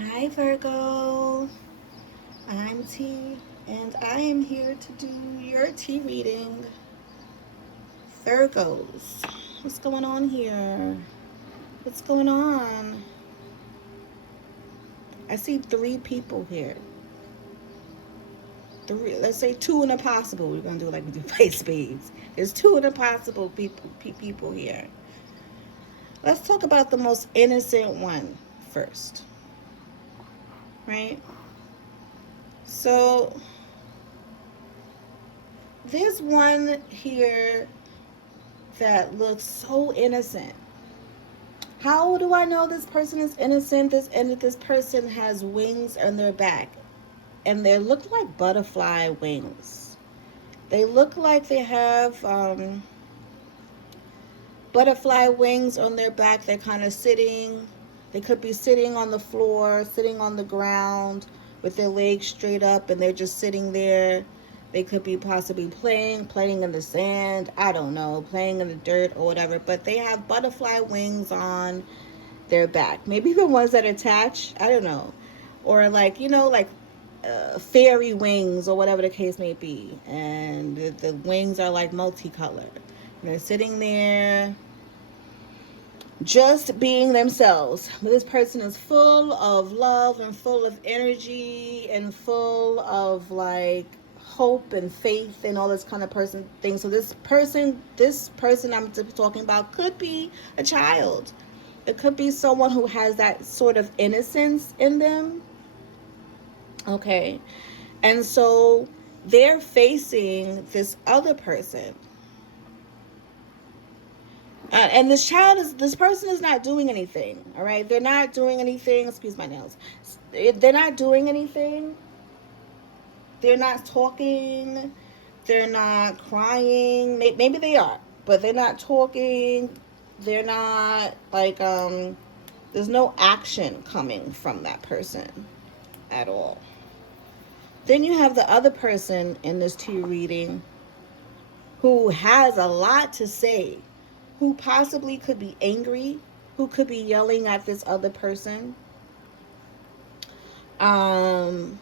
Hi Virgo, I'm T, and I am here to do your T reading. Virgos, what's going on here? What's going on? I see three people here. Three, let's say two in a possible. We're gonna do like we do face spades. There's two in a possible people here. Let's talk about the most innocent one first, right? So there's one here that looks so innocent. How do I know this person is innocent? This person has wings on their back, and they look like butterfly wings. They look like they have butterfly wings on their back. They're kind of sitting. They could be sitting on the floor, sitting on the ground with their legs straight up, and they're just sitting there. They could be possibly playing in the sand. I don't know, playing in the dirt or whatever. But they have butterfly wings on their back. Maybe the ones that attach. I don't know, or like like fairy wings or whatever the case may be. And the wings are like multicolored. And they're sitting there just being themselves. But this person is full of love and full of energy and full of like hope and faith and all this kind of person thing. So this person I'm talking about could be a child. It could be someone who has that sort of innocence in them. Okay. And so they're facing this other person. And this person is not doing anything. All right. They're not doing anything. Excuse my nails. They're not doing anything. They're not talking. They're not crying. Maybe they are, but they're not talking. They're not like, there's no action coming from that person at all. Then you have the other person in this two reading who has a lot to say, who possibly could be angry, who could be yelling at this other person. Um,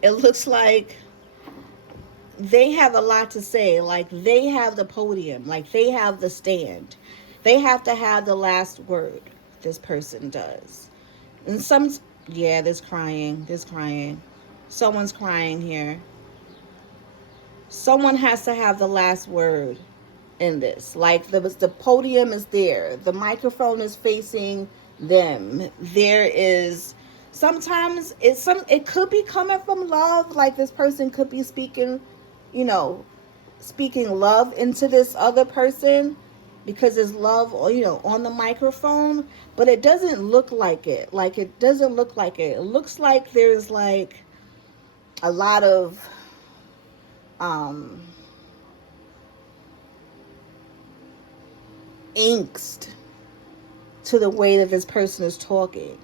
it looks like they have a lot to say. Like they have the podium, like they have the stand. They have to have the last word. This person does. And yeah, there's crying. There's crying. Someone's crying here. Someone has to have the last word in this. Like the podium is there, the microphone is facing them. There is sometimes it could be coming from love. Like this person could be speaking, you know, speaking love into this other person because there's love, on the microphone. But it doesn't look like it. Like it doesn't look like it. It looks like there's like a lot of um angst to the way that this person is talking.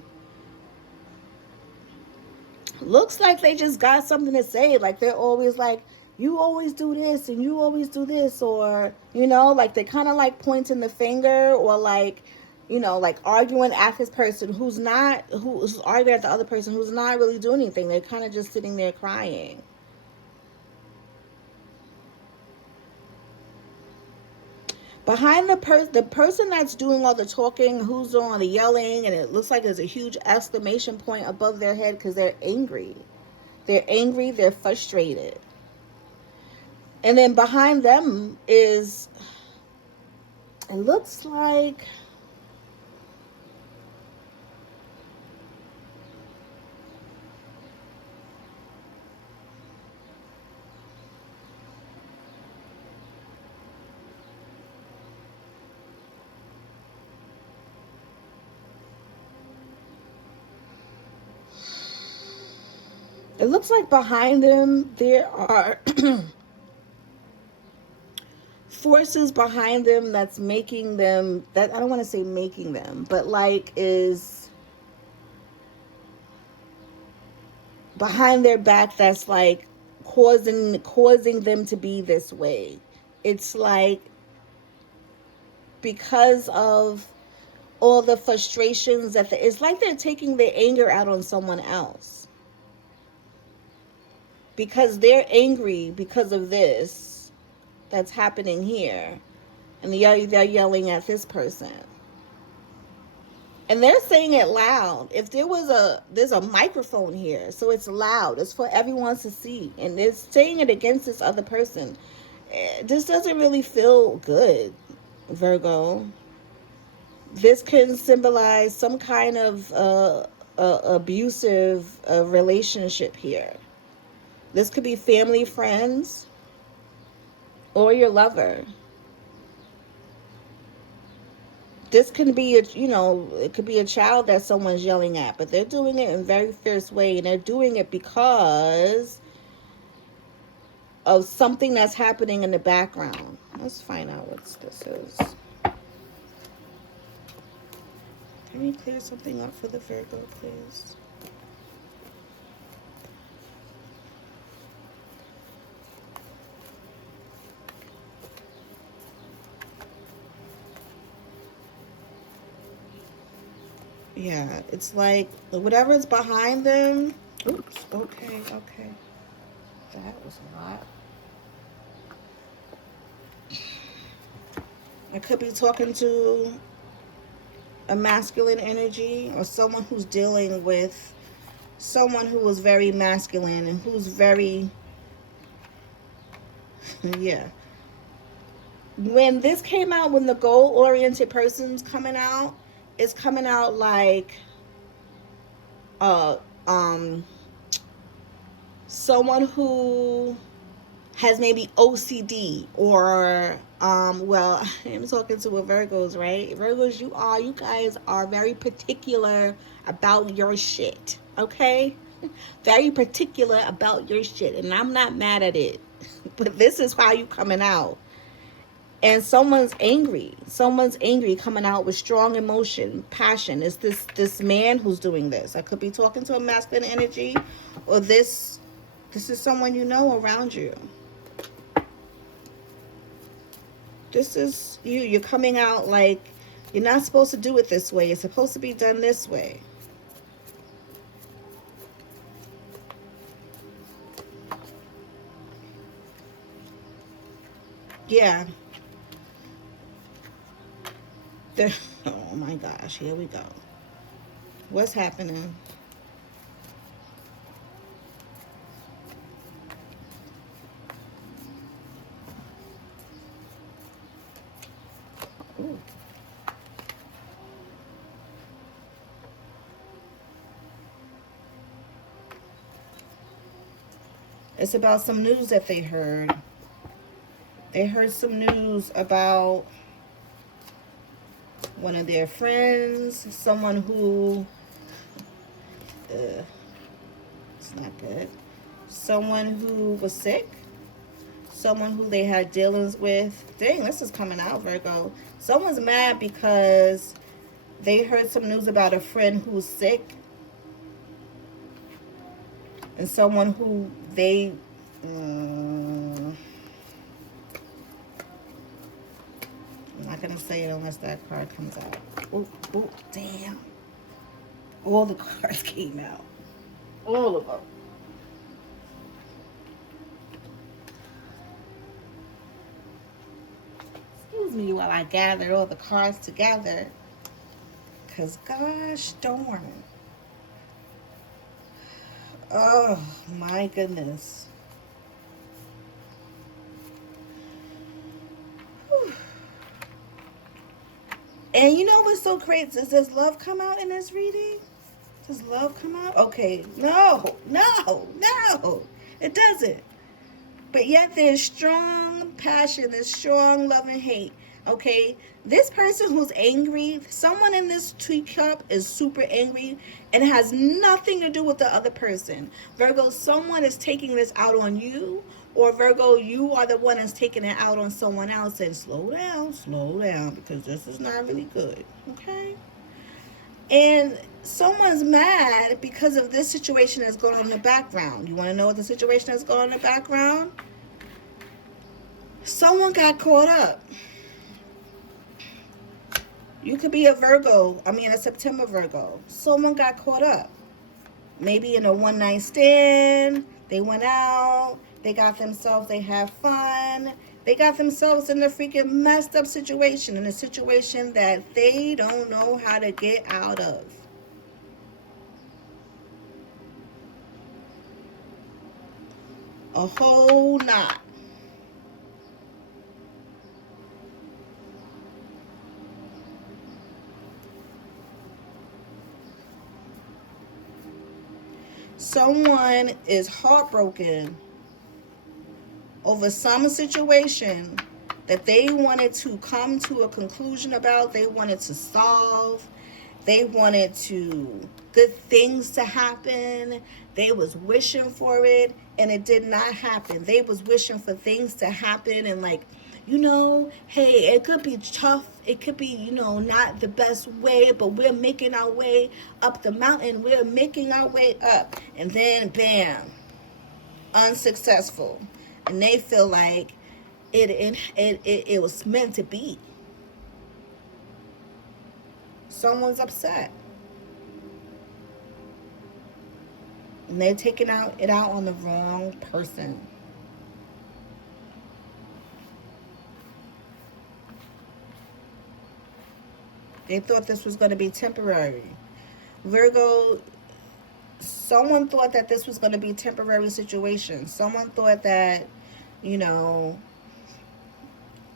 Looks like they just got something to say. Like they're always like, you always do this and you always do this, or like they kind of like pointing the finger, or like like arguing at this person who's arguing at the other person who's not really doing anything. They're kind of just sitting there crying. Behind the person that's doing all the talking, who's doing all the yelling, and it looks like there's a huge exclamation point above their head because they're angry. They're angry, they're frustrated. And then behind them is, it looks like, behind them there are forces behind them that's making them, that I don't want to say making them, but like is behind their back, that's like causing them to be this way. It's like because of all the frustrations it's like they're taking their anger out on someone else because they're angry because of this that's happening here, and they're yelling at this person, and they're saying it loud. If there's a microphone here, so it's loud, it's for everyone to see, and they're saying it against this other person. This doesn't really feel good, Virgo. This can symbolize some kind of abusive relationship here. This could be family, friends, or your lover. This can be it could be a child that someone's yelling at, but they're doing it in a very fierce way, and they're doing it because of something that's happening in the background. Let's find out what this is. Can we clear something up for the Virgo, please? Yeah, it's like whatever's behind them. Oops, okay. That was a lot. I could be talking to a masculine energy, or someone who's dealing with someone who was very masculine and who's very, yeah. When this came out, when the goal-oriented person's coming out, it's coming out like uh um someone who has maybe OCD, or well, I'm talking to a Virgos, right? Virgos, you guys are very particular about your shit, okay? Very particular about your shit, and I'm not mad at it. But this is how you coming out. And someone's angry, coming out with strong emotion, passion. It's this man who's doing this. I could be talking to a masculine energy, or this is someone you know around you. This is you. You're coming out like you're not supposed to do it this way. It's supposed to be done this way. Yeah. Oh my gosh, here we go. What's happening? Ooh. It's about some news that they heard. They heard some news about one of their friends, someone who, it's not good. Someone who was sick, someone who they had dealings with. Dang, this is coming out, Virgo. Someone's mad because they heard some news about a friend who's sick, and someone who they I'm not gonna say it unless that card comes out. Oh, damn. All the cards came out. All of them. Excuse me while I gather all the cards together. Because gosh darn. Oh my goodness. Whew. And you know what's so crazy? Does love come out in this reading? Does love come out? Okay. No. It doesn't. But yet there's strong passion, there's strong love and hate. Okay, this person who's angry, someone in this teacup is super angry, and it has nothing to do with the other person. Virgo, someone is taking this out on you, or Virgo, you are the one that's taking it out on someone else. And slow down, because this is not really good. Okay, and someone's mad because of this situation that's going on in the background. You want to know what the situation that's going on in the background? Someone got caught up. You could be a Virgo, a September Virgo. Someone got caught up. Maybe in a one night stand, they went out, they got themselves, they have fun. They got themselves in a freaking messed up situation, in a situation that they don't know how to get out of. A whole lot. Someone is heartbroken over some situation that they wanted to come to a conclusion about, they wanted to solve, they wanted to good things to happen. They was wishing for it and it did not happen. They was wishing for things to happen and like, hey, it could be tough. It could be, not the best way, but we're making our way up the mountain. We're making our way up. And then bam, unsuccessful. And they feel like it was meant to be. Someone's upset. And they're taking it out on the wrong person. They thought this was going to be temporary. Virgo, someone thought that this was going to be a temporary situation. Someone thought that, you know,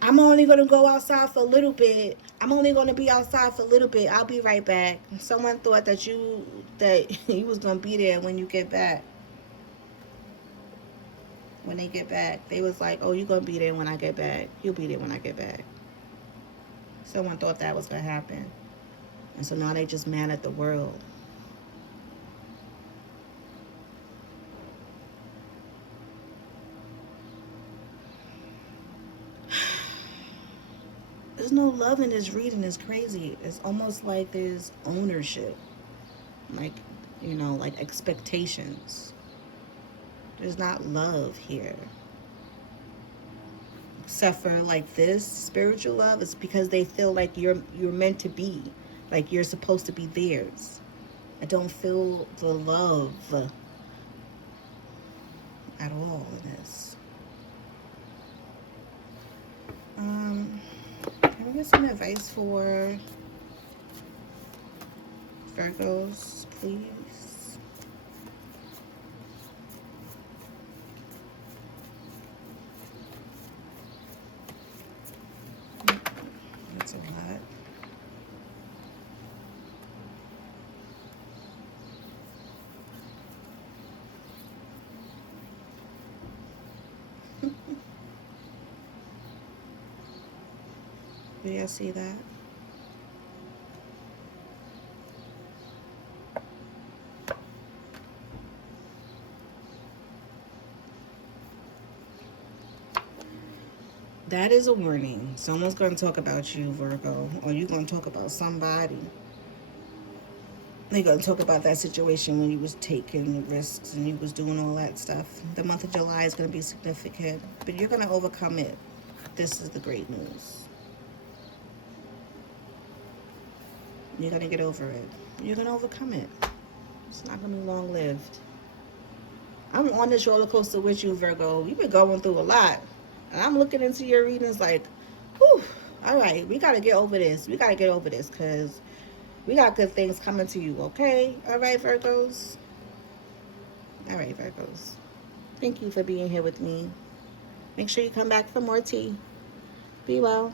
I'm only going to go outside for a little bit. I'm only going to be outside for a little bit. I'll be right back. Someone thought that you was going to be there when you get back. When they get back, they was like, "Oh, you're going to be there when I get back. You'll be there when I get back." Someone thought that was going to happen. And so now they just mad at the world. There's no love in this reading. It's crazy. It's almost like there's ownership. Like, like expectations. There's not love here. Except for like this spiritual love, it's because they feel like you're meant to be. Like you're supposed to be theirs. I don't feel the love at all in this. Can we get some advice for Virgos, please? That's a lot. Do y'all see that? That is a warning. Someone's going to talk about you, Virgo, or you're going to talk about somebody. They're going to talk about that situation when you was taking risks and you was doing all that stuff. The month of July is going to be significant, but you're going to overcome it. This is the great news. You're going to get over it. You're going to overcome it. It's not going to be long-lived. I'm on this roller coaster with you, Virgo. You've been going through a lot. And I'm looking into your readings like, whew, all right, we got to get over this. We got to get over this because we got good things coming to you, okay? All right, Virgos? All right, Virgos. Thank you for being here with me. Make sure you come back for more tea. Be well.